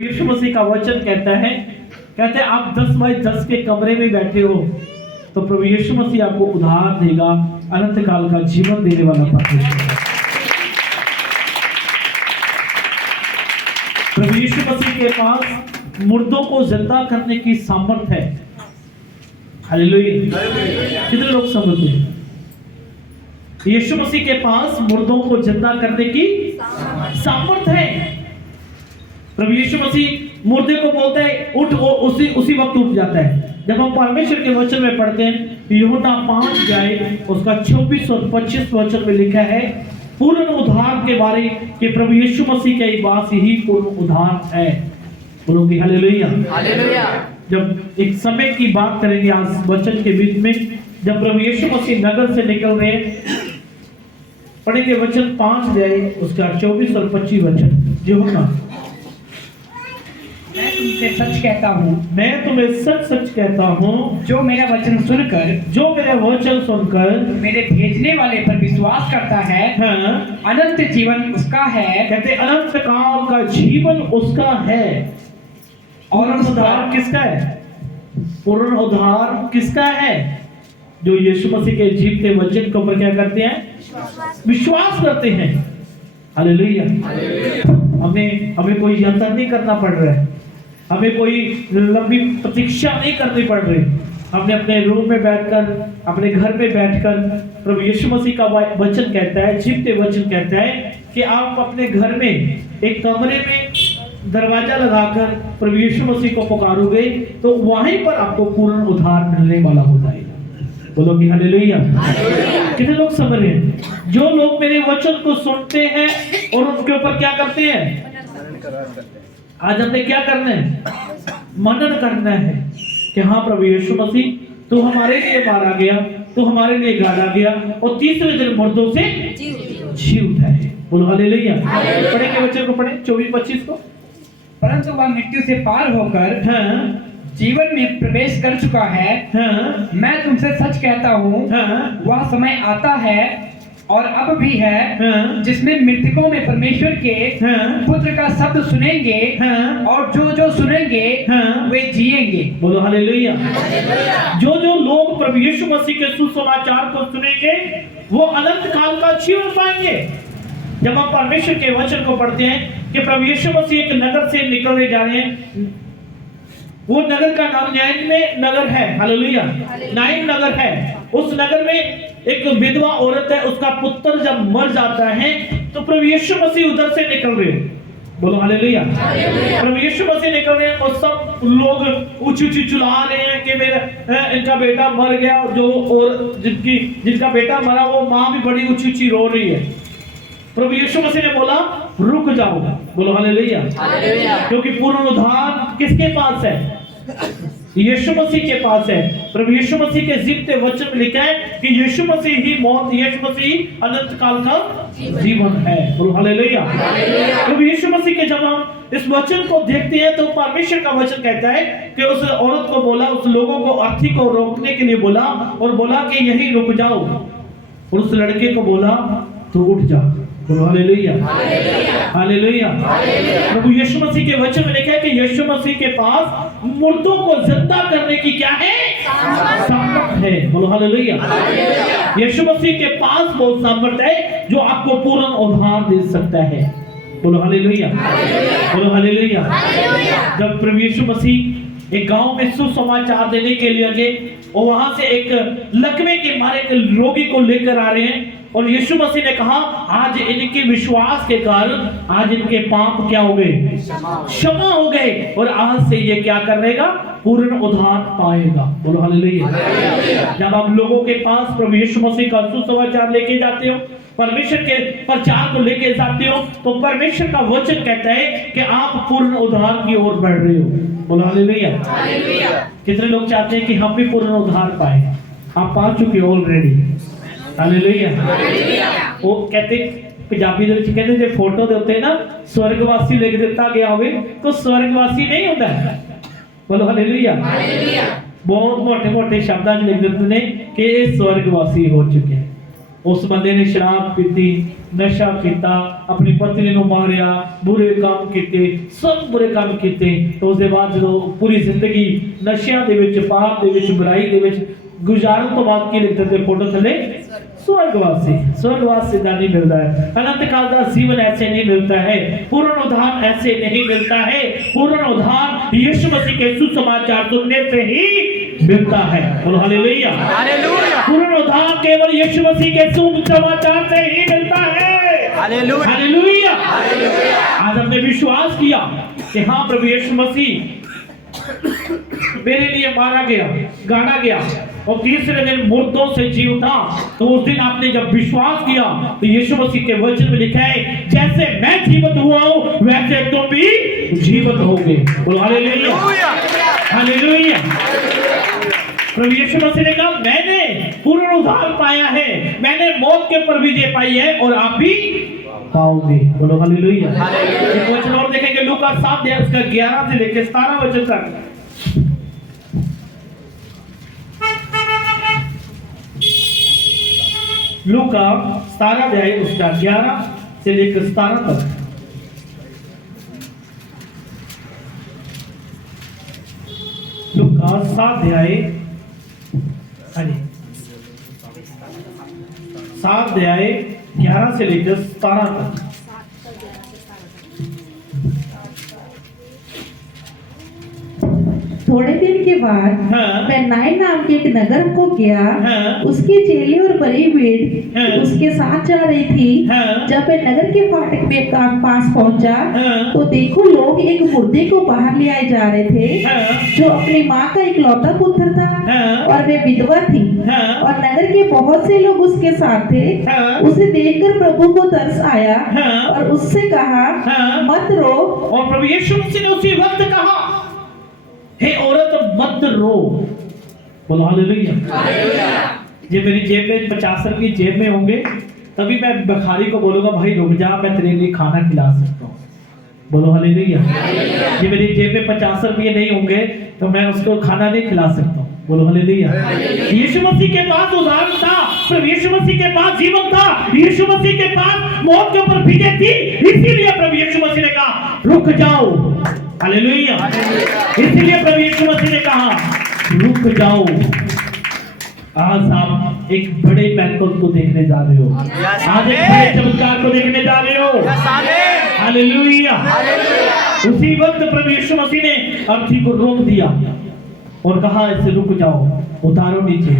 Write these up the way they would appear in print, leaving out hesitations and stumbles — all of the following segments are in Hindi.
यीशु मसीह का वचन कहते हैं आप 10 बाई 10 के कमरे में बैठे हो तो प्रभु यीशु मसीह आपको उधार देगा, अनंत काल का जीवन देने वाला परमेश्वर है। प्रभु यीशु मसीह के पास मुर्दों को जिंदा करने की सामर्थ है। हालेलुया। कितने लोग समझते हैं? यीशु मसीह के पास मुर्दों को जिंदा करने की सामर्थ है। प्रभु यीशु मसीह मुर्दे को बोलते हैं उठ, वो उसी वक्त उठ जाता है। जब हम परमेश्वर के वचन में पढ़ते हैं यूहन्ना 5 अध्याय उसका 24 और 25 वचन में लिखा है पूर्ण उद्धार के बारे कि प्रभु यीशु मसीह के पास ही पूर्ण उद्धार है। बोलो कि हालेलुया। हालेलुया। जब एक समय की बात करेंगे आज वचन के बीच में, जब प्रभु यीशु मसीह नगर से निकल रहे पढ़ेंगे वचन 5 अध्याय उसका 24 और 25 वचन। यूहन्ना, मैं तुमसे सच कहता हूँ, मैं तुम्हें सच सच कहता हूँ, जो मेरा वचन सुनकर मेरे भेजने वाले पर विश्वास करता है, हाँ, अनंत जीवन उसका है। कहते अनंत काल का जीवन उसका है। और उद्धार किसका है? पूर्ण उद्धार किसका है? जो यीशु मसीह के जीवते वचन के ऊपर क्या करते हैं? विश्वास करते हैं। हालेलुया। हमें कोई यंत्र नहीं करना पड़ रहा है, हमें कोई लंबी प्रतीक्षा नहीं करनी पड़ रही। हमने अपने रूम में बैठकर, अपने घर में बैठकर प्रभु यीशु मसीह का वचन कहता है, जीवते वचन कहता है कि आप अपने घर में एक कमरे में दरवाजा लगाकर प्रभु यीशु मसीह को पुकारोगे तो वहीं पर आपको पूर्ण उद्धार मिलने वाला हो जाएगा। बोलो कि हालेलुया। कितने लोग समझ रहे हैं? जो लोग मेरे वचन को सुनते हैं और उनके ऊपर क्या करते हैं? आज हमने क्या करना है? मनन करना है कि हाँ प्रभु यीशु मसीह तू हमारे लिए मारा गया, तू हमारे लिए गाड़ा गया और तीसरे दिन मुर्दों से जी उठा है। बोलो हालेलुया। पढ़ेंगे वचन को, पढ़े 24-25 को। परंतु वह मृत्यु से पार होकर हाँ, जीवन में प्रवेश कर चुका है। हाँ, मैं तुमसे सच कहता हूँ, हाँ, वह समय आता है और अब भी है, हाँ, जिसमें मृतकों में परमेश्वर के हाँ, पुत्र का शब्द सुनेंगे, हाँ, और जो सुनेंगे हाँ, वे जिएंगे। बोलो हालेलुया। जो लोग प्रभु यीशु मसीह के सुसमाचार को सुनेंगे वो अनंत काल का जीवन पाएंगे। जब हम परमेश्वर के वचन को पढ़ते हैं कि प्रभु यीशु मसीह एक नगर से निकलने जा रहे हैं, वो नगर का नाम नाइन में नगर है। हालेलुया। नाइन नगर है। उस नगर में एक विधवा औरत है, उसका पुत्र जब मर जाता है तो प्रभु यीशु मसीह उधर से निकल रहे हैं। बोलो हालेलुया। प्रभु यीशु मसीह निकल रहे हैं और सब लोग ऊंची चिल्ला रहे हैं कि मेरा इनका बेटा मर गया। जो और जिनका बेटा मरा वो माँ भी बड़ी ऊंची रो रही है। प्रभु यीशु मसीह ने बोला रुक जाओ। बोलो हालेलुया। क्योंकि पूर्ण उद्धार किसके पास है? यीशु मसीह के पास है। प्रभु यीशु मसीह के जीवते वचन में लिखा है कि यीशु मसीह ही मौत, यीशु मसीह अनंत काल का जीवन है। बोलो हालेलुया। प्रभु यीशु मसीह के जब हम इस वचन को देखते हैं तो परमेश्वर का वचन कहता है कि उस औरत को बोला, उस लोगों को अर्थी को रोकने के लिए बोला और बोला कि यहीं रुक जाओ। और उस लड़के को बोला तो उठ जा। बोलो हालेलुया। हालेलुया। प्रभु यीशु मसीह के वचन में लिखा है कि यीशु मसीह के पास मुर्दों को जिंदा करने की क्या है? सामर्थ है। बोलो हालेलुया। यीशु मसीह के पास वो सामर्थ है जो आपको पूर्ण उद्धार दे सकता है। बोलो हालेलुया। बोलो हालेलुया। जब प्रभु यीशु मसीह एक गांव में सुसमाचार देने के लिए गए और वहां से एक लकवे के मारे एक रोगी को लेकर आ रहे हैं और यीशु मसीह ने कहा आज इनके विश्वास के कारण आज इनके पाप क्या हो गए? क्षमा हो गए और आज से ये क्या करेगा? पूर्ण उद्धार पाएगा। बोलो हालेलुया। जब आप लोगों के पास प्रभु यीशु मसीह का सुसमाचार लेके जाते हो, परमेश्वर के प्रचार को लेके जाते हो तो परमेश्वर का वचन कहता है कि आप पूर्ण उद्धार की ओर बढ़ रहे हो। बोलो हालेलुया। कितने लोग चाहते हैं कि हम भी पूर्ण उद्धार पाए? आप पा चुके हो ऑलरेडी। हालेलुया। वो कहते पंजाबी ਦੇ ਵਿੱਚ ਕਹਿੰਦੇ ਜੇ ਫੋਟੋ ਦੇ ਉੱਤੇ ਨਾ स्वर्गवासी लिख ਦਿੱਤਾ ਗਿਆ ਹੋਵੇ तो स्वर्गवासी नहीं होता है। बोलो हालेलुया। बहुत मोटे-मोटे शब्दां 'ਚ लिख दिते ने कि ये स्वर्गवासी हो चुके हैं। उस बंदे ने शराब पीती, नशा किया, अपनी पत्नी को मारिया, बुरे काम किए, सब बुरे काम किए। तो उसके बाद जो पूरी जिंदगी नशिया दे विच, पाप दे विच, बुराई दे विच गुजारन तो बाद की लिखते थे फोटो थले स्वर्गवासी। स्वर्गवासी का नहीं मिलता है, अनंत काल का जीवन ऐसे नहीं मिलता है, पूर्ण उद्धार ऐसे नहीं मिलता है। पूर्ण उद्धार यीशु मसीह के सुसमाचार सुनने से ही मिलता है। बोलो हालेलुया। हालेलुया। पूर्ण उद्धार केवल यीशु मसीह के सुसमाचार से ही मिलता है। हालेलुया। हालेलुया। हालेलुया। आज हमने विश्वास किया कि हाँ प्रभु यीशु मसीह मेरे लिए मारा गया, गाड़ा गया और तीसरे दिन मुर्दों से जी उठा। तो उस दिन आपने जब विश्वास किया तो यीशु मसीह के वचन में लिखा है, जैसे मैं जीवित हुआ हूं वैसे तुम भी जीवित होगे। बोलो हालेलुया। हालेलुया। प्रभु यीशु मसीह ने कहा, मैंने पूर्ण उद्धार पाया है, मैंने मौत के ऊपर विजय पाई है और आप भी पाओगे। बोलो हालेलुया। एक वचन और देखेंगे, लूका 7 अध्याय उसका 11 से लेकर 17 वचन तक। लूका 17 अध्याय उसका 11 से लेकर 17 तक। लूका 7 अध्याय 7 अध्याय 11 से लेकर 17 तक। थोड़े दिन के बाद हाँ। मैं नाइन नाम के एक नगर को गया। हाँ। उसके चेले और बड़ी भीड़ हाँ। उसके साथ जा रही थी। हाँ। जब मैं नगर के फाटक में पास पहुंचा हाँ। तो देखो लोग एक मुर्दे को बाहर ले आए जा रहे थे, हाँ। जो अपनी माँ का इकलौता पुत्र था हाँ। और वे विधवा थी। हाँ। और नगर के बहुत से लोग उसके साथ थे। हाँ। उसे देखकर प्रभु को तरस आया हाँ। और उससे कहा, हाँ। मत रो। और प्रभु यीशु मसीह ने उसी वक्त कहा, हे औरत मत रो। बोलो हालेलुया। ये मेरी जेब में 50 रुपये जेब में होंगे तभी मैं भिखारी को बोलूंगा, भाई रुक जा, मैं तेरे लिए खाना खिला सकता हूँ। बोलो हालेलुया। ये मेरी जेब में 50 रुपये नहीं होंगे तो मैं उसको खाना नहीं खिला सकता हूँ। बोलो हालेलुया। यीशु मसीह के पास उदाहरण था, प्रभु यीशु मसीह के पास जीवन था, यीशु मसीह के पास मौत के ऊपर विजय थी। इसीलिए प्रभु यीशु मसीह ने कहा, रुक जाओ। हालेलुया। इसलिए प्रभु यीशु मसीह ने कहा, रुक जाओ। आज आप एक बड़े मैराथन को देखने जा रहे हो, आज एक बड़े चमत्कार को देखने जा रहे हो। हालेलुया। उसी वक्त प्रभु यीशु मसीह ने अर्थी को रोक दिया और कहा, इसे रुक जाओ, उतारो नीचे,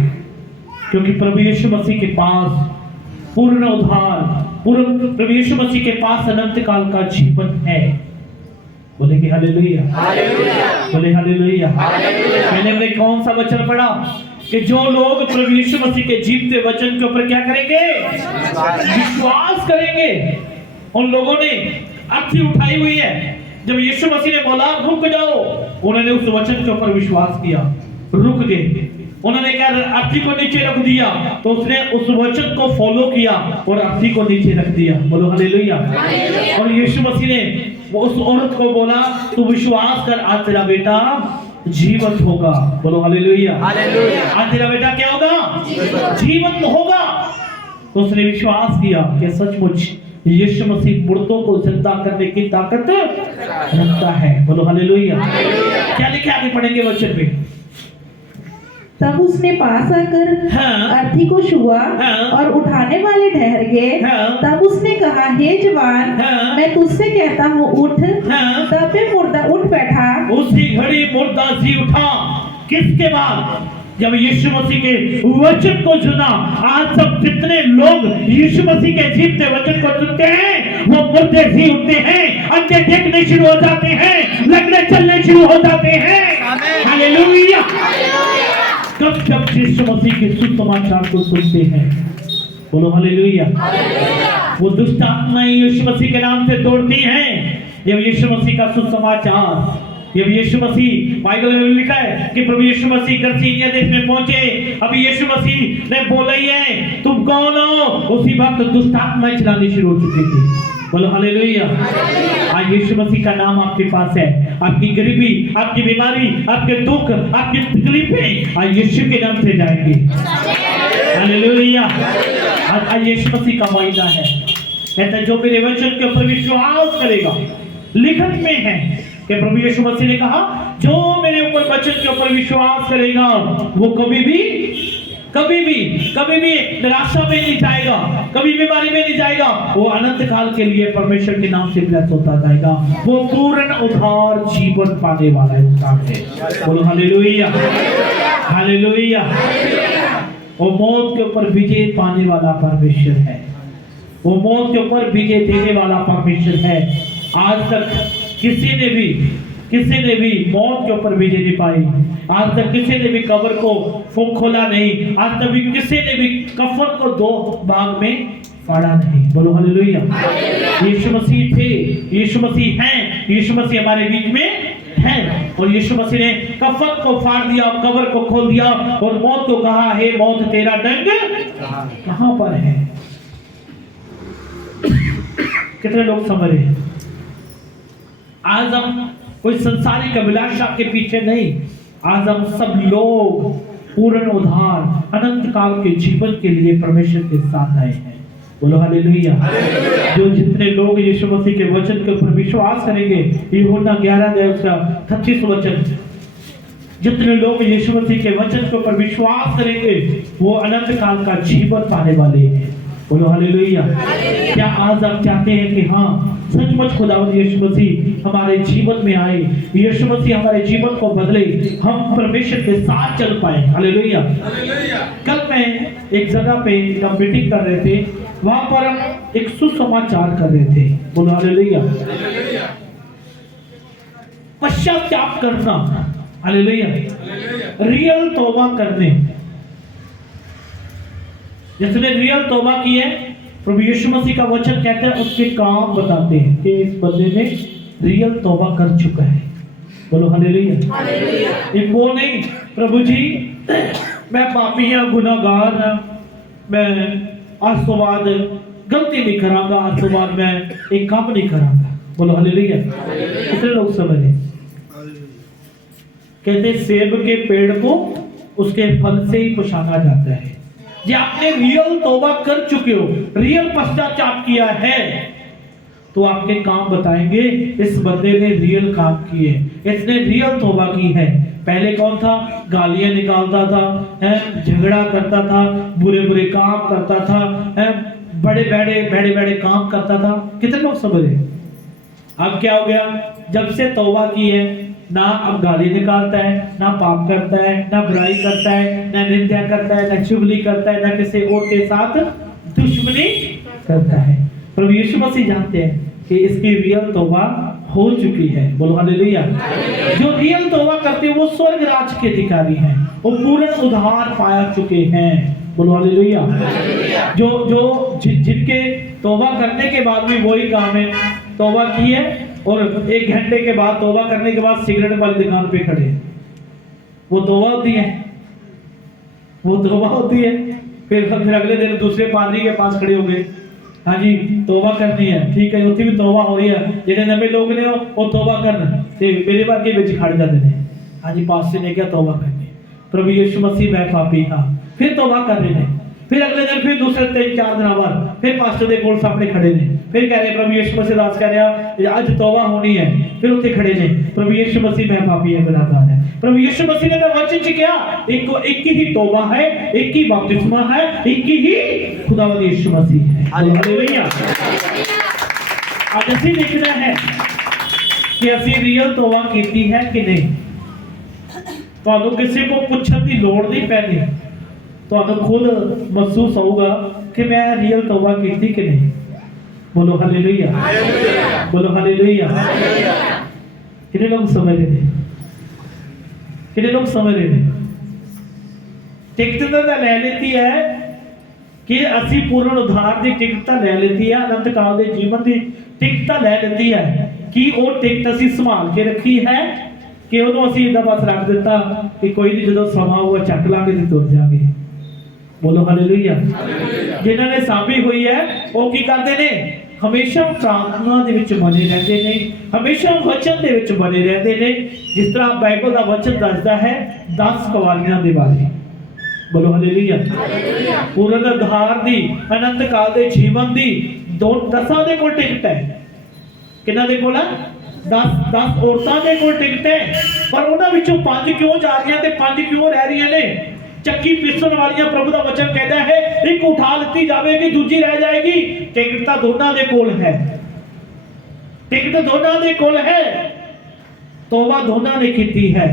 क्योंकि प्रभु यीशु मसीह के पास पूर्ण उद्धार, प्रभु यीशु मसीह के पास अनंत काल का जीवन है। बोले कि हालेलुया। बोले हालेलुया। मैंने अपने कौन सा वचन पढ़ा कि जो लोग प्रभु यीशु मसीह के जीवते वचन के ऊपर क्या करेंगे, विश्वास करेंगे। उन लोगों ने अर्थी उठाई हुई है। जब यीशु मसीह ने बोला रुक जाओ, उन्होंने उस वचन के ऊपर विश्वास किया, रुक गए। उन्होंने क्या अर्थी को नीचे रख दिया तो उसने उस वचन को फॉलो किया और अर्थी को नीचे रख दिया। बोलो हालेलुया। और यीशु मसीह ने उस औरत को बोला, तू विश्वास कर, आज तेरा बेटा जीवंत होगा। बोलो हालेलुया। आज तेरा बेटा क्या होगा, जीवंत होगा। तो उसने विश्वास किया कि सचमुच यीशु मसीह मुर्दों को जिंदा करने की ताकत रखता है। बोलो हालेलुया। क्या लिखा आगे पढ़ेंगे वचन में। तब उसने पास आकर हाँ। अर्थी को छुआ हाँ। और उठाने वाले ठहर गए। हाँ। तब उसने कहा, हे जवान, हाँ। मैं तुझसे कहता हूँ उठ। हाँ। तब वे मुर्दा उठ बैठा। उसी घड़ी मुर्दा जी उठा। किसके बाद, जब यीशु मसीह के वचन को सुना। आज सब जितने लोग यीशु मसीह के जीवते वचन को सुनते हैं वो मुर्दे जी उठते हैं, अंधे देखने शुरू हो जाते हैं, लंगड़े चलने शुरू हो जाते हैं। हालेलुया। कब जब यीशु मसीह के सुसमाचार को सुनते हैं। बोलो हालेलुया। वो दुष्ट आत्माएं यीशु मसीह के नाम से दौड़ती हैं जब यीशु मसीह का सुसमाचार, जब यीशु मसीह, बाइबल में लिखा है कि प्रभु यीशु मसीह गर्सिनिया देश में पहुंचे। अभी यीशु मसीह ने बोला ही है, तुम कौन हो। उसी वक्त दुष्ट आत्माएं चलानी शुरू हो चुकी थी। बोलो हालेलुया। आज यीशु मसीह का नाम आपके पास है। आपकी गरीबी, आपकी बीमारी, आपके दुख, आपकी तकलीफें आज यीशु के नाम से जाएंगी। हालेलुया। आज यीशु मसीह का वायदा है, कहता है जो मेरे वचन के ऊपर विश्वास करेगा, लिखत में है कि प्रभु यीशु मसीह ने कहा जो मेरे ऊपर वचन के ऊपर विश्वास करेगा वो कभी भी निराशा में नहीं जाएगा, कभी बीमारी में नहीं जाएगा, वो अनंत काल के लिए परमेश्वर के नाम से ब्लेस होता जाएगा, वो पूर्ण उद्धार जीवन पाने वाला इंसान है। बोलो हालेलुया, हालेलुया। वो मौत के ऊपर विजय पाने वाला परमेश्वर है, वो मौत के ऊपर विजय देने वाला परमेश्वर है। आज तक किसी ने भी मौत के ऊपर विजय नहीं पाई, आज तक किसी ने भी कब्र को खोला नहीं, आज तक भी किसी ने भी कफन को दो भाग में फाड़ा नहीं। बोलो हालेलुया। यीशु मसीह थे, यीशु मसीह हैं, यीशु मसीह हमारे बीच में है, और यीशु मसीह ने कफन को फाड़ दिया, कब्र को खोल दिया और मौत को कहा, हे मौत तेरा दंड कहां पर है। कितने लोग समझ रहे हैं? आज हम कोई संसारिक अभिलाषा के पीछे नहीं, आज हम सब लोग पूर्ण उद्धार अनंत काल के जीवन के लिए परमेश्वर के साथ आए हैं। बोलो हालेलुया। जो जितने लोग यीशु मसीह के वचन के ऊपर विश्वास करेंगे, यूहन्ना 11:36 वचन, जितने लोग यीशु मसीह के वचन के ऊपर विश्वास करेंगे वो अनंत काल का जीवन पाने वाले हैं। बोलो हालेलुया। क्या आज हम चाहते हैं कि हाँ सचमुच खुदावंद यीशु मसीह हमारे जीवन में आए, यीशु मसीह हमारे जीवन को बदले, हम परमेश्वर के साथ चल पाए। हालेलुया। कल मैं एक जगह पे हम मीटिंग कर रहे थे, वहां पर हम एक सुसमाचार कर रहे थे। बोलो हालेलुया। पश्चाताप करना, हालेलुया, रियल तौबा करने। जिसने रियल तौबा की है, प्रभु यीशु मसीह का वचन कहते हैं उसके काम बताते हैं कि इस बंदे ने रियल तौबा कर चुका है। बोलो हालेलुया। एक वो नहीं, प्रभु जी मैं पापी हूं, गुनाहगार हूं, मैं आज तो बाद गलती नहीं करांगा, आज तो बाद मैं एक काम नहीं करांगा। बोलो हालेलुया। कितने लोग समझ रहे? कहते सेब के पेड़ को उसके फल से ही पहचाना जाता है। जे आपने रियल तौबा कर चुके हो, रियल पश्चाताप किया है, तो आपके काम बताएंगे इस बंदे ने रियल काम किए, इसने रियल तौबा की है। पहले कौन था? गालियां निकालता था, झगड़ा करता था, बुरे बुरे काम करता था, बड़े बड़े काम करता था। कितने लोग समझ रहे? अब क्या हो गया? जब से तौबा की है, ना अब गाली निकालता है, ना पाप करता है, ना बुराई करता है, ना निंदा करता है, ना चुगली करता है, ना किसी और के साथ दुश्मनी करता है। प्रभु यीशु मसीह जानते हैं कि इसकी रियल तौबा हो चुकी है। बोलो हालेलुया। जो रियल तौबा करते हैं वो स्वर्ग राज के अधिकारी हैं, वो पूर्ण उद्धार पाया चुके हैं। बोलो हालेलुया। जो जिनके तौबा करने के बाद भी वही काम है, तौबा की है और 1 घंटे के बाद तौबा करने के बाद सिगरेट वाली दुकान पे खड़े, वो तौबा होती है, वो तौबा होती है। फिर अगले दिन दूसरे पादरी के पास खड़े हो गए, हाँ जी तौबा करनी है, ठीक है, उत्थे भी तौबा हो रही है। जेडे नवे लोग ने वो तौबा करन ते मेरे वर्गे विच खड़ जाते हैं, हाँ जी पास्टर ने क्या तौबा करनी, प्रभु यीशु मसीह मैं पापी हाँ, फिर तौबा कर रहे हैं। फिर अगले दिन फिर दूसरे 3-4 दिन बाद फिर पास्टर दे कोल सामने खड़े ने, फिर कह रहे प्रभु यीशु मसीह दास कह रहा आज तौबा होनी है, फिर उत्थे खड़े ने, प्रभु यीशु मसीह मैं पापी है, गुनाहगार है। प्रभु यीशु मसीह ने तो वचन च किया, एक ही तौबा है, एक ही बपतिस्मा है, एक ही खुदावंद यीशु मसीह है। हालेलुया। आज ਅਸੀਂ देखना है कि ਅਸੀਂ रियल तौबा कीती है कि नहीं। ਤੁਹਾਨੂੰ ਕਿਸੇ को ਪੁੱਛਣ ਦੀ ਲੋੜ ਨਹੀਂ ਪੈਣੀ, ਤੁਹਾਨੂੰ खुद महसूस होगा कि मैं रियल तौबा की कि नहीं। बोलो हालेलुया, बोलो हालेलुया। कितने लोग समझ रहे थे? कितने लोग समझ रहे थे? टिकट तो ले लेती है कि ਅਸੀਂ पूर्ण उद्धार की टिकट ले लेती है, अनंत काल के जीवन की टिकट ले लेती है कि वो टिकट ਅਸੀਂ संभाल के रखी है कि ਉਹਨੂੰ ਅਸੀਂ ਇਦਾਂ ਬਸ ਰੱਖ ਦਿੱਤਾ कि कोई नहीं ਜਦੋਂ ਸਮਾਂ ਹੋਊਗਾ ਚੱਕ ਲਾਂਗੇ ਤੇ ਤੁਰ ਜਾਾਂਗੇ। बोलो हालेलुया। जिन्हां ने साबी हुई है वो की करते ने? हमेशा प्रार्थना दे विच बने रहते ने, हमेशा वचन दे विच बने रहते ने। जिस तरह बाइबल का वचन दसदा है 10 कवालियां दे बारे, बोलो हालेलुया। पूर्ण आधार दी अनंत काल दे जीवन दी दो दसां दे कोल टिकट है। किन्ना दे कोल है? 10 औरतां दे कोल टिकट है, पर उन्हां विचों 5 क्यों जा रही ते 5 क्यों रह रही ने? चक्की पीसण वालियां प्रभु दा वचन कहता है एक उठा ली जाएगी, दूजी रह जाएगी। टिकट तां दोनां दे कोल है, टिकट दोनां दे कोल है। तौबा दोनां ने कीती है,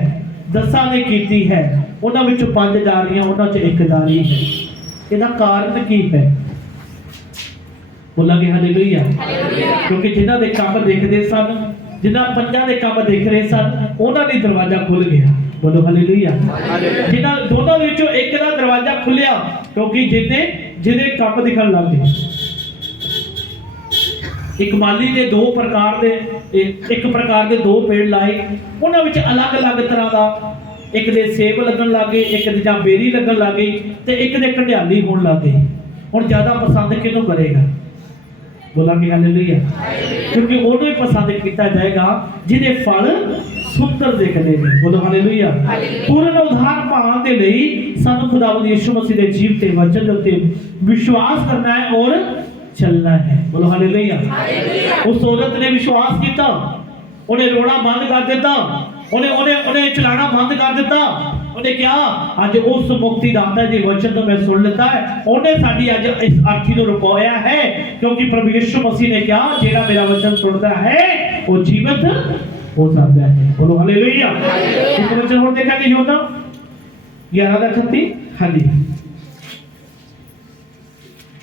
10 ने कीती है, उन्हां विचों 5 जा रही, उन्हां च एक जा रही है। इसदा कारण की है? बोलांगे हालेलुया। क्योंकि जिन्हां दे काम देखदे सन, जिन्हां 5 दे काम देख रहे सन, उन्हां दी दरवाजा खुल गया। बोलो हालेलुया। जिन्हां दोनों विचों एक दा दरवाजा खुलिया, क्योंकि जिहदे काम दिखण लग गए। एक माली ने 2 प्रकार दे एक प्रकार दे 2 पेड़ लाए, उन्हां विच अलग-अलग तरह दा, एक दे सेब लगन लग गए, एक दे जां बेरी लगन लग गई ते एक दे कंडियाली होण लग गई। हुण ज्यादा पसंद किहनूं करेगा? बोलांगे हालेलुया। क्योंकि ओनू ही पसंद किया जाएगा जिहदे फल सुंदर दिखदे ने। बोलो हालेलुया। पूर्ण उद्धार पाउण दे लई सानू खुदावंद यीशु मसीह दे जीव ते वचन दे उत्ते विश्वास करना है और चलना है। बोलो हालेलुया। उस औरत ने विश्वास किया, उन्हें रोना बंद कर दिता, उन्हें चलाना बंद कर दिता। उन्हें क्या आज उस मुक्तिदाता जी वचन तो मैं सुन लेता है, उन्हें साडी आज इस अर्थी को रुकाया है। क्योंकि प्रभु यीशु मसीह ने क्या, जेड़ा मेरा वचन सुनता है वो जीवित हो जाता है। बोलो हालेलुया। इस वचन और देखा कि यूहन्ना 11:38। हाँ जी।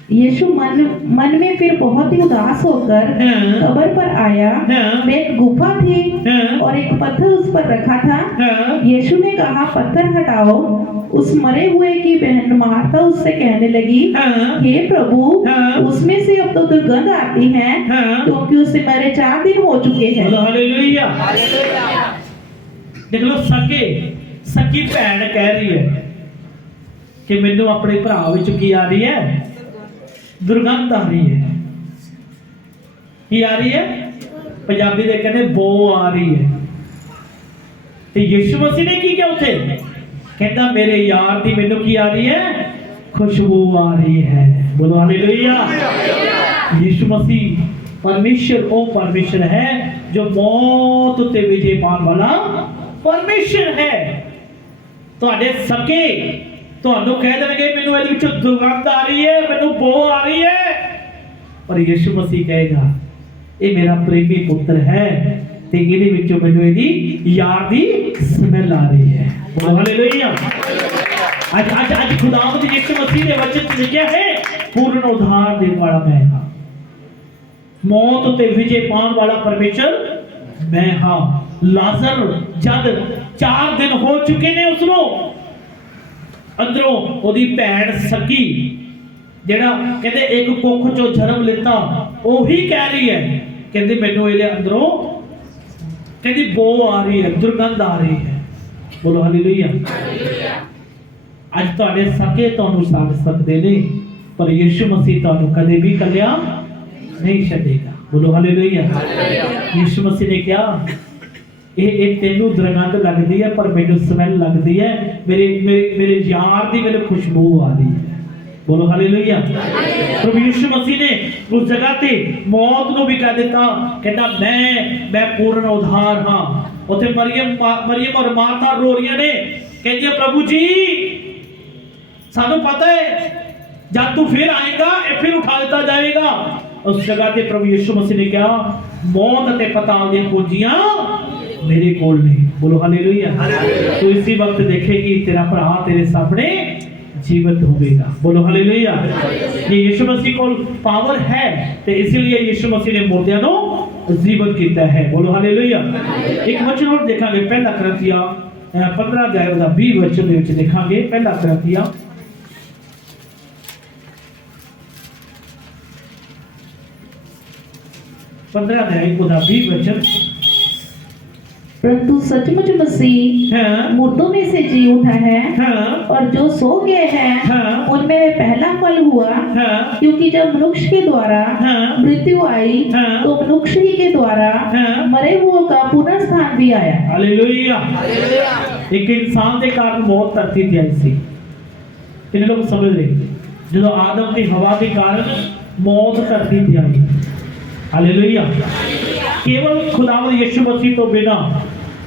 यीशु मन में फिर बहुत ही उदास होकर कब्र पर आया। में एक गुफा थी और एक पत्थर उस पर रखा था। यीशु ने कहा, पत्थर हटाओ। उस मरे हुए की बहन मार्था उससे कहने लगी, हे प्रभु, उसमें से अब तो दुर्गंध आती है, क्योंकि उसे मरे 4 दिन हो चुके हैं। हालेलुया। देख लो, सकी भैन कह रही है कि मैनू अपने भरा विच की आ रही है? दुर्गंध आ रही है। की आ रही है? पंजाबी दे कहते बो आ रही है। ते यीशु मसीह ने की क्या उसे? कहता मेरे यार दी मैनू की आ रही है? खुशबू आ रही है। बोलो हालेलुया। यीशु मसीह परमेश्वर ओ परमेश्वर है जो मौत ते विजय पाने वाला परमेश्वर है। तुहाडे सके ਤੁਹਾਨੂੰ कह देंगे मैनू ਇਹਦੇ ਵਿੱਚੋਂ दुर्गंध आ रही है, मैनू बो आ रही है, पर यीशु मसीह कहेगा ये मेरा प्रेमी पुत्र है ते ਇਹਦੇ ਵਿੱਚੋਂ ਮੈਨੂੰ ਇਹਦੀ यार दी स्मेल आ रही है। बोलो हालेलुया। आज खुदावंद यीशु मसीह ने वचन में लिखा है पूर्ण उद्धार देने वाला मैं हां, मौत ते विजय पाने वाला परमेश्वर मैं हां। लाजर जद 4 दिन हो चुके ने उसनो अंदरों ओदी भैन सकी जेड़ा कहते एक कुख चो जन्म लेता, ओही कह रही है कहती मैनू ये अंदरों कहती बो आ रही है, दुर्गंध आ रही है। बोलो हालेलुया। आज तुहाडे सके तुहानू साथ सकदे ने, पर यीशु मसीह तुहानू कदे भी कलिया नहीं छड्डेगा। बोलो हालेलुया। यीशु मसीह ने क्या ये तेनू दुर्गंध लगती है, पर मैनू स्मेल लगती है, मेरे मेरे मेरे यार दी मेरे खुशबू आ रही है। बोलो हालेलुया। प्रभु यीशु मसीह ने उस जगह ते मौत को भी कह दिता, कहता मैं पूर्ण उद्धार हां। उथे मरियम और मार्था रो रही ने, कहती है प्रभु जी सानू पता है जब तू फिर आएगा फिर उठा दिता जाएगा। उस जगह ते प्रभु यीशु मसीह ने क्या, मौत ते पताल दी कुंजियां मेरे कोल नहीं। बोलो हालेलुया। तो इसी वक्त देखेगी तेरा भरा तेरे सामने जीवित होगा। बोलो हालेलुया। ये यीशु मसीह को पावर है, तो इसीलिए यीशु मसीह ने मुर्दियां नो जीवित किया है। बोलो हालेलुया। एक वचन और देखांगे, पहला करंथिया 15 अध्याय दा 20 वचन दे विच देखांगे। पहला करंथिया 15 अध्याय दा 20 वचन। परंतु सचमुच मसीह मुर्दों में से जी उठा है, और जो सो गए हैं उनमें वह पहला फल हुआ। क्योंकि जब मनुष्य के द्वारा मृत्यु आई, तो मनुष्य ही के द्वारा मरे हुओं का पुनरुत्थान भी आया। हालेलुया। एक इंसान के कारण मौत धरती ते आई सी, कितने लोग समझ रहे? जो आदम की हवा के कारण मौत धरती पे आई, हालेलुया। केवल खुदावंद यीशु मसीह तो बिना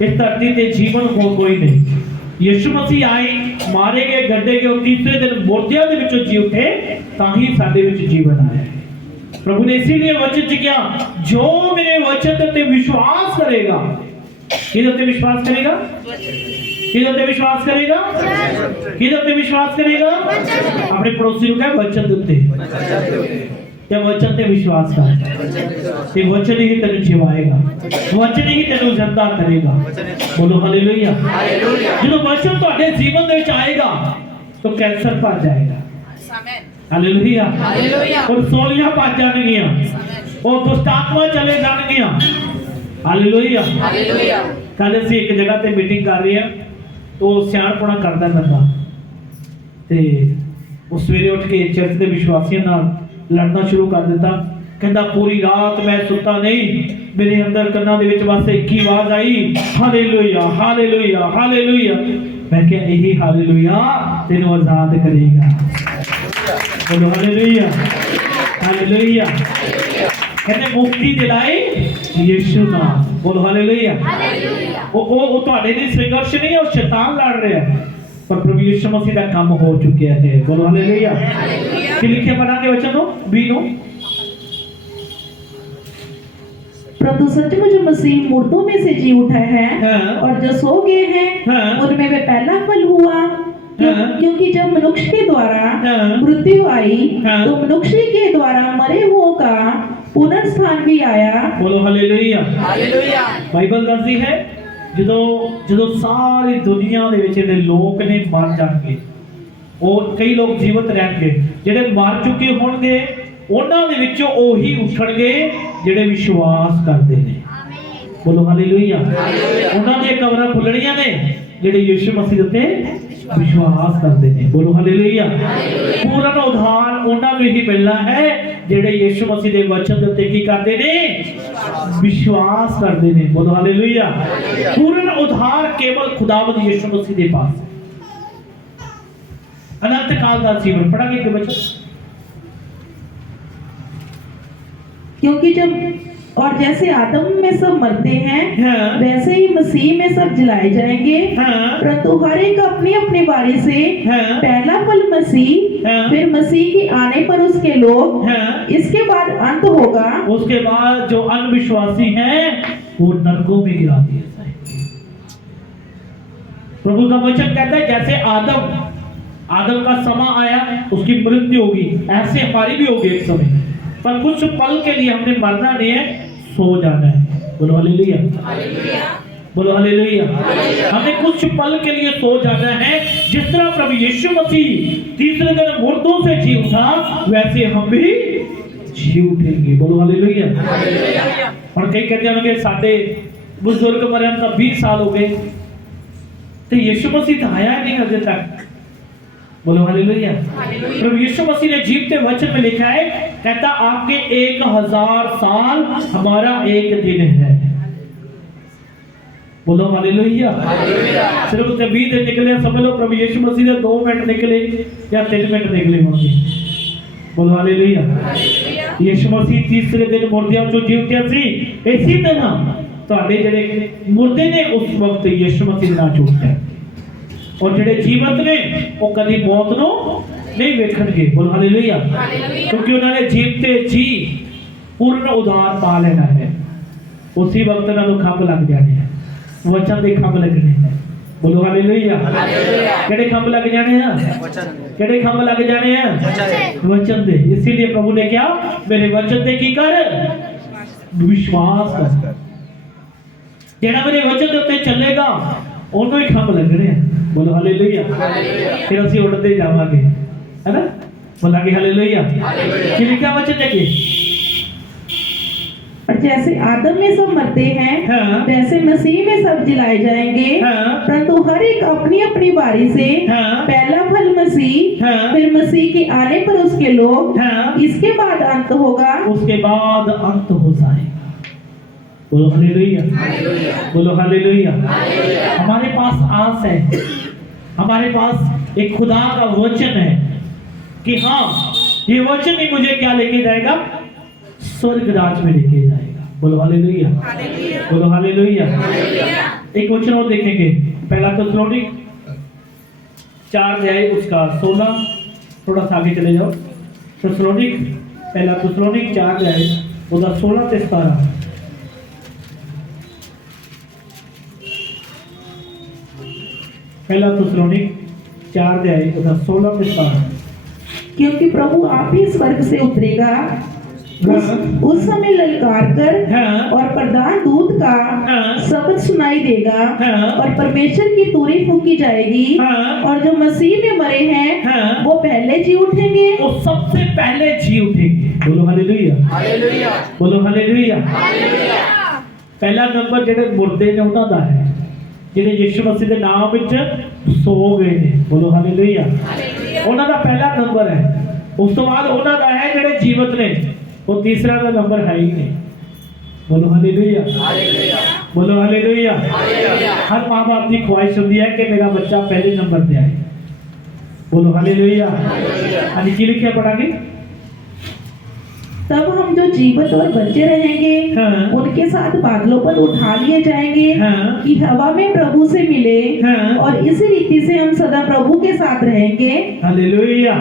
इस धरती पे जीवन हो कोई नहीं। यीशु मसीह आए, मारे गए, गड्ढे के, और तीसरे दिन मुर्दियां दे विचों जी उठे, ताही साडे विच जीवन आया है। प्रभु ने इसीलिए वचन च किया, जो मेरे वचन ते विश्वास करेगा, किदे विश्वास करेगा, किदे विश्वास करेगा, किदे विश्वास करेगा, अपने पड़ोसी को कहे वचन देते, या वचन ते विश्वास कर, ते वचन ही तेनु जिवाएगा, वचन ही तेनु जिंदा करेगा। बोलो हालेलुया। जो वचन ਤੁਹਾਡੇ जीवन ਦੇ ਵਿੱਚ आएगा तो कैंसर भज जाएगा, हालेलुया, और सोलियां भज जाएंगियां, और दुष्ट आत्मा चले जाएंगियां, हालेलुया। कल ਅਸੀਂ एक जगह ਤੇ मीटिंग कर रहे हैं, तो ਸਿਆਣਪੁਣਾ ਕਰਦਾ ਬੰਦਾ, ਤੇ ਉਹ ਸਵੇਰੇ ਉੱਠ ਕੇ ਚਰਚ ਦੇ ਵਿਸ਼ਵਾਸੀਆਂ ਨਾਲ ਲੜਨਾ ਸ਼ੁਰੂ ਕਰ ਦਿੱਤਾ। ਕਹਿੰਦਾ पूरी रात मैं सुता नहीं, मेरे अंदर ਕੰਨਾਂ ਦੇ ਵਿੱਚ ਬਸ ਇੱਕ ਹੀ आवाज आई, हालेलुया हालेलुया हालेलुया। मैं क्या यही हालेलुया तेनु आजाद करेगा। बोलो हालेलुया हालेलुया। कहते मुक्ति दिलाई यीशु नाम। बोलो हालेलुया। वो ਤੁਹਾਡੇ ਦੀ संघर्ष नहीं है, वो शैतान लड़ रहा है, पर प्रभु यीशु मसीह का काम हो चुका है। बोलो हालेलुया। कि लिखे बना के वचन हो बीनो, परंतु सचमुच मसीह मुर्दों में से जी उठा है, और जो सो गए हैं उनमें वे पहला फल हुआ। क्योंकि जब मनुष्य के द्वारा मृत्यु आई, तो मनुष्य के द्वारा मरे हुओं का पुनरुत्थान भी आया। बोलो हालेलुया। बाइबल दसदी है ਜਦੋਂ ਸਾਰੀ ਦੁਨੀਆ ਦੇ ਵਿੱਚ ਜਿਹੜੇ ਲੋਕ ਨੇ ਮਰ ਜਾਣਗੇ, ਉਹ ਕਈ ਲੋਕ ਜੀਵਤ ਰਹਿਣਗੇ, ਜਿਹੜੇ ਮਰ ਚੁੱਕੇ ਹੋਣਗੇ ਉਹਨਾਂ ਦੇ ਵਿੱਚੋਂ ਉਹੀ ਉੱਠਣਗੇ ਜਿਹੜੇ ਵਿਸ਼ਵਾਸ ਕਰਦੇ ਨੇ। ਬੋਲੋ ਹਾਲੇਲੂਇਆ। ਉਹਨਾਂ ਦੀਆਂ ਕਬਰਾਂ ਖੁੱਲਣੀਆਂ ਨੇ ਜਿਹੜੇ ਯਿਸੂ ਮਸੀਹ ਉੱਤੇ ਵਿਸ਼ਵਾਸ ਕਰਦੇ ਨੇ। ਬੋਲੋ ਹਾਲੇਲੂਇਆ। ਪੂਰਨ ਉਧਾਰ ਉਹਨਾਂ ਨੂੰ ਹੀ ਮਿਲਣਾ ਹੈ ਜਿਹੜੇ ਯਿਸੂ ਮਸੀਹ ਦੇ ਵਚਨ ਦੇ ਉੱਤੇ ਕੀ ਕਰਦੇ ਨੇ, विश्वास करते हैं। बोलो हालेलुया। पूर्ण उद्धार केवल खुदावंद यीशु मसीह के पास है। अनंत काल का जीवन पढ़ा के बच्चों, क्योंकि जब और जैसे आदम में सब मरते हैं, वैसे ही मसीह में सब जलाए जाएंगे। परंतु हर एक अपनी अपनी बारी से, पहला फल मसीह, फिर मसीह के आने पर उसके लोग, इसके बाद अंत होगा। उसके बाद जो अनविश्वासी हैं वो नरकों में गिरा दिए जाएंगे। प्रभु का वचन कहता है जैसे आदम का समय आया, उसकी मृत्यु होगी, ऐसे हमारी भी होगी एक समय, पर कुछ पल के लिए हमने मरना नहीं है, सो जाना है। बोलो हालेलुया। बोलो हालेलुया। हमें कुछ पल के लिए सो जाना है। जिस तरह प्रभु यीशु मसीह तीसरे दिन मुर्दों से जी उठा, वैसे हम भी जी उठेंगे। बोलो हालेलुया। और कई कहते होंगे साडे बुजुर्ग मरे तो 20 साल हो गए, तो यीशु मसीह तो आया नहीं अभी तक। बोलो हालेलुया। प्रभु यीशु मसीह ने जीवते वचन में लिखा है, कहता आपके 1000 साल हमारा एक दिन है। बोलो हालेलुया। सिर्फ 20 दिन निकले, समझ लो प्रभु यीशु मसीह ने 2 मिनट निकले या 3 मिनट निकले होंगे। बोलो हालेलुया। यीशु मसीह तीसरे दिन मुर्दियां चों जी उठिया सी, इसी तरह ਤੁਹਾਡੇ ਜਿਹੜੇ ਮੁਰਦੇ ਨੇ ਉਸ ਵਕਤ ਯਿਸੂ ਮਸੀਹ ਦੇ ਨਾਲ ਜੁੜਦੇ, ਔਰ ਜਿਹੜੇ ਜੀਵਤ ਨੇ ਉਹ ਕਦੀ ਮੌਤ ਨੂੰ ਨਹੀਂ ਵੇਖਣਗੇ। ਬੋਲ ਹਾਲੇਲੂਇਆ। ਕਿਉਂਕਿ ਉਹਨਾਂ ਨੇ ਜੀਵਤੇ ਜੀ ਪੂਰਨ ਉਧਾਰ ਪਾ ਲੈਣਾ ਹੈ। ਉਸੇ ਵਕਤ ਉਹਨਾਂ ਨੂੰ ਖੰਭ ਲੱਗ ਜਾਣੇ ਹੈ, ਵਚਨ ਦੇ ਖੰਭ ਲੱਗਣੇ ਹੈ। बोलो हालेलुया। केड़े खंभ लग जाने हैं, केड़े खंभ लग जाने हैं, वचन दे। इसीलिए प्रभु ने क्या, मेरे वचन दे की कर, विश्वास कर। जेड़ा मेरे वचन दे उत्ते चलेगा ओनू ही खंभ लगने हैं। बोलो हालेलुया। फिर असि उड़ते जावांगे, है ना। बोलांगे हालेलुया। कि लिखा वचन देखिए, और जैसे आदम में सब मरते हैं, वैसे मसीह में सब जिलाए जाएंगे। परंतु हर एक अपनी अपनी बारी से, पहला फल मसीह, फिर मसीह के आने पर उसके लोग, इसके बाद अंत होगा। उसके बाद अंत हो जाएगा। बोलो हालेलुया। बोलो हालेलुया। हमारे पास आस है, हमारे पास एक खुदा का वचन है कि हाँ ये वचन ही मुझे क्या लेके जाएगा, स्वर्ग राज में लेके जाएगा। बोलो हालेलुया, बोलो हालेलुया। एक वचन और देखेंगे, पहला थिस्सलुनीक 4 अध्याय उसका 16, थोड़ा सा आगे चले जाओ। थिस्सलुनीक, पहला थिस्सलुनीक 4 अध्याय उसका 16 से 17। पहला थिस्सलुनीक 4 अध्याय उसका 16 से 17। क्योंकि प्रभु आप ही स्वर्ग से उतरेगा, उस समय ललकार कर हाँ। और प्रधान दूत का हाँ। शब्द सुनाई देगा हाँ। और परमेश्वर की तुरही फूंकी जाएगी हाँ। और जो मसीह में मरे हैं हाँ। वो पहले जी उठेंगे। वो सबसे पहले जी उठेंगे। बोलो हालेलुया, हालेलुया, बोलो हालेलुया। हालेलुया। पहला नंबर ਜਿਹੜੇ ਮੁਰਦੇ ਨੇ ਉਹਨਾਂ ਦਾ ਹੈ, ਜਿਹੜੇ ਯਿਸੂ ਮਸੀਹ ਦੇ ਨਾਮ ਵਿੱਚ ਸੋ ਗਏ ਨੇ। ਬੋਲੋ ਹਾਲੇਲੂਇਆ, ਉਹਨਾਂ ਦਾ ਪਹਿਲਾ ਨੰਬਰ ਹੈ। ਉਸ ਤੋਂ ਬਾਅਦ ਉਹਨਾਂ ਦਾ ਹੈ ਜਿਹੜੇ ਜੀਵਤ ਨੇ, ਉਹ ਤੀਸਰਾ ਦਾ ਨੰਬਰ ਹੈ ਹੀ ਨਹੀਂ। बोलो हालेलुया, हालेलुया, बोलो हालेलुया। हालेलुया। हर माँ बाप की ख्वाहिश होती है कि मेरा बच्चा पहले नंबर पे आए। बोलो हालेलुया। आज की लिखिए पढ़ागे। तब हम जो जीवित और बचे रहेंगे हाँ। उनके साथ बादलों पर उठा लिए जाएंगे हाँ। कि हवा में प्रभु से मिले हाँ। और इसी रीति से हम सदा प्रभु के साथ रहेंगे। हालेलुया।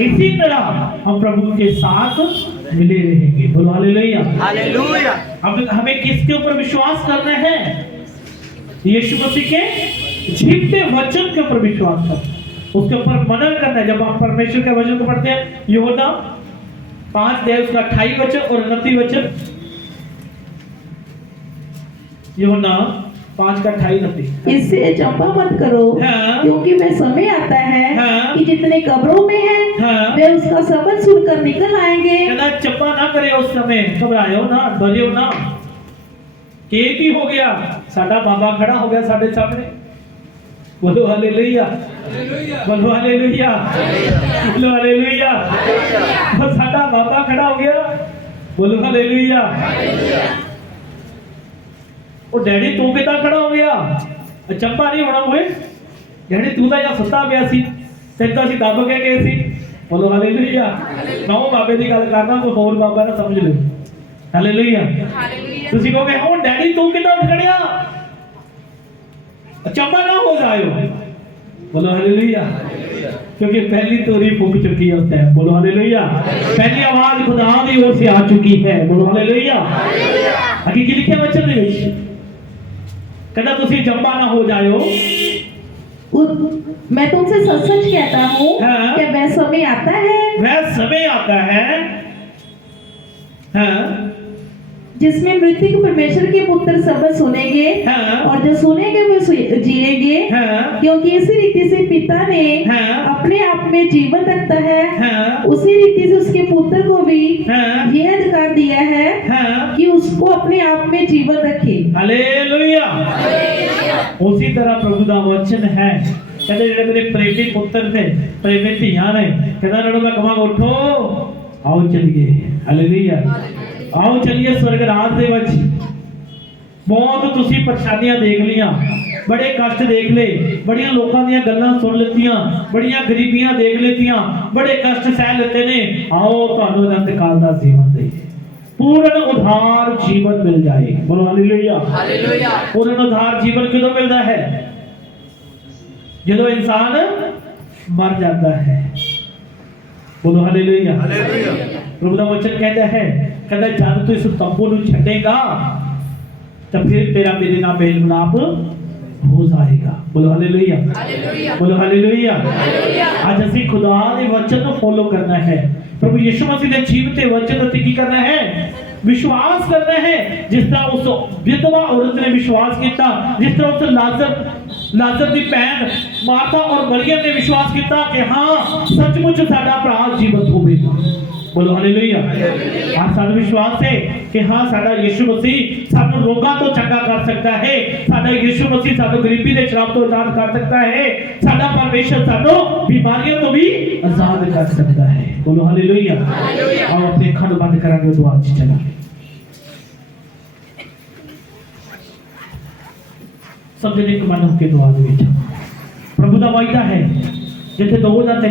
इसी तरह हम प्रभु के साथ मिले रहेंगे। बोलो हालेलुया, हालेलुया। अब हमें किसके ऊपर विश्वास करना है? यीशु मसीह के जीवते वचन के ऊपर विश्वास करना, उसके ऊपर मनन करना है। जब आप परमेश्वर के वचन को पढ़ते हैं, यूहन्ना 5 अध्याय उसका 28 वचन और 29 वचन, यूहन्ना 5 का 28 29। इससे चंपा मत करो, हाँ। क्योंकि वह समय आता है हाँ। कि जितने कब्रों में हैं हाँ। वे उसका शब्द सुनकर निकल आएंगे। कहना चप्पा ना करे उस समय, घबरायो ना, डरियो ना। के की हो गया? साडा बाबा खड़ा हो गया साडे सामने। बोलो हालेलुया, बोलो हालेलुया, बोलो हालेलुया। और साडा बाबा खड़ा हो गया। बोलो हालेलुया। ਉਹ ਡੈਡੀ ਤੂੰ ਕਿੱਦਾਂ ਖੜਾ ਹੋ ਗਿਆ? ਅਚੰਭਾ ਨਹੀਂ ਹੋਣਾ ਹੋਏ? ਡੈਡੀ ਤੂੰ ਤਾਂ ਜਾਂ ਸੁੱਤਾ ਪਿਆ ਸੀ, ਤੈਨੂੰ ਤਾਂ ਅਸੀਂ ਦੱਬ ਕੇ ਗਏ ਸੀ। ਬੋਲੋ ਹਾਲੇਲੂਇਆ। ਮੈਂ ਉਹ ਬਾਬੇ ਦੀ ਗੱਲ ਕਰਦਾ, ਕੋਈ ਹੋਰ ਬਾਬਾ ਨਾ ਸਮਝ ਲਿਓ। ਹਾਲੇਲੂਇਆ। ਤੁਸੀਂ ਕਹੋਗੇ ਉਹ ਡੈਡੀ ਤੂੰ ਕਿੱਦਾਂ ਉੱਠ ਖੜਿਆ? अचंभा ना हो जाओ। बोलो हालेलुया, क्योंकि पहली तोरी फूक चुकी है उस टाइम। बोलो हालेलुया। पहली आवाज खुदा की ओर से आ चुकी है। बोलो हालेलुया। आगे की लिखिया वचन दे विच कहता तुसी अचंभा ना हो जाओ। मैं तुमसे सच सच कहता हूँ हाँ। कि वह समय आता है, वह समय आता है, हाँ, जिसमें मृत्यु के परमेश्वर के पुत्र शब्द सुनेंगे हाँ। और जो सुनेंगे वे जिएंगे, हाँ। क्योंकि इसी रीति से पिता ने हाँ। अपने आप में जीवन रखता है, हाँ। उसी रीति से उसके पुत्र को भी हाँ। यह अधिकार दिया है हाँ। कि उसको अपने आप में जीवन रखे। हालेलुया। उसी तरह प्रभु का वचन है। कहते ਜਿਹੜੇ ਮੇਰੇ ਪ੍ਰੇਮੀ ਪੁੱਤਰ ਨੇ, ਪ੍ਰੇਮੀ ਧੀਆਂ ਨੇ, ਕਹਿੰਦਾ ਰੜੋ ਮੈਂ ਕਹਾਂ ਉਠੋ, ਆਓ ਚਲੀਏ। ਹਾਲੇਲੂਇਆ। ਆਓ ਚਲੀਏ ਸਵਰਗ ਰਾਜ ਦੇ ਵਿੱਚ। ਬਹੁਤ ਤੁਸੀਂ ਪਰੇਸ਼ਾਨੀਆਂ ਦੇਖ ਲੀਆਂ, ਬੜੇ ਕਸ਼ਟ ਦੇਖ ਲਏ, ਬੜੀਆਂ ਲੋਕਾਂ ਦੀਆਂ ਗੱਲਾਂ ਸੁਣ ਲਿੱਤੀਆਂ, ਬੜੀਆਂ ਗਰੀਬੀਆਂ ਦੇਖ ਲਿੱਤੀਆਂ, ਬੜੇ ਕਸ਼ਟ ਸਹਿ ਲਿੱਤੇ ਨੇ। ਆਓ ਤੁਹਾਨੂੰ ਅਨੰਤ ਕਾਲ ਦਾ ਜੀਵਨ ਦੇਈਏ, पूर्ण उधार जीवन मिल जाए। बोलो हालेलुया, हालेलुया। पूर्ण उधार जीवन किदों मिलता है? ਜਦੋਂ इंसान मर जाता है। बोलो हालेलुया, हालेलुया। प्रभु ਦਾ वचन कहता है, कहता जब तू इस तंबू ਨੂੰ ਛੱਡੇਗਾ ਤਾਂ फिर तेरा मेरे नाम मेल मिलाप हो जाएगा। बोलो हालेलुया, हालेलुया। बोलो हालेलुया। हालेलुया। आज ਅਸੀਂ खुदा ਦੇ वचन ਨੂੰ फॉलो करना है। प्रभु यीशु मसीह ने जीवते वचन उत्ते की करना है? विश्वास करना है। जिस तरह उस विधवा औरत ने विश्वास किया, जिस तरह उस लाजर दी भैन मार्था और मरियम ने विश्वास किया कि हाँ सचमुच साडा भरा जीवित होवेगा। बोलो हालेलुया। आज साडा विश्वास है कि हाँ साडा यीशु मसीह सानू रोगां तो चंगा कर सकता है, साडा यीशु मसीह सानू गरीबी दे शराब तो आजाद कर सकता है, साडा परमेश्वर सानू बीमारियों तो भी आजाद कर सकता है। बोलो हालेलुया। आओ अपने खंड बंद करांगे, दुआ च चलांगे। सब जने एक मन होके दुआ दे विच। प्रभु दा वायदा है जिथे दोघ जण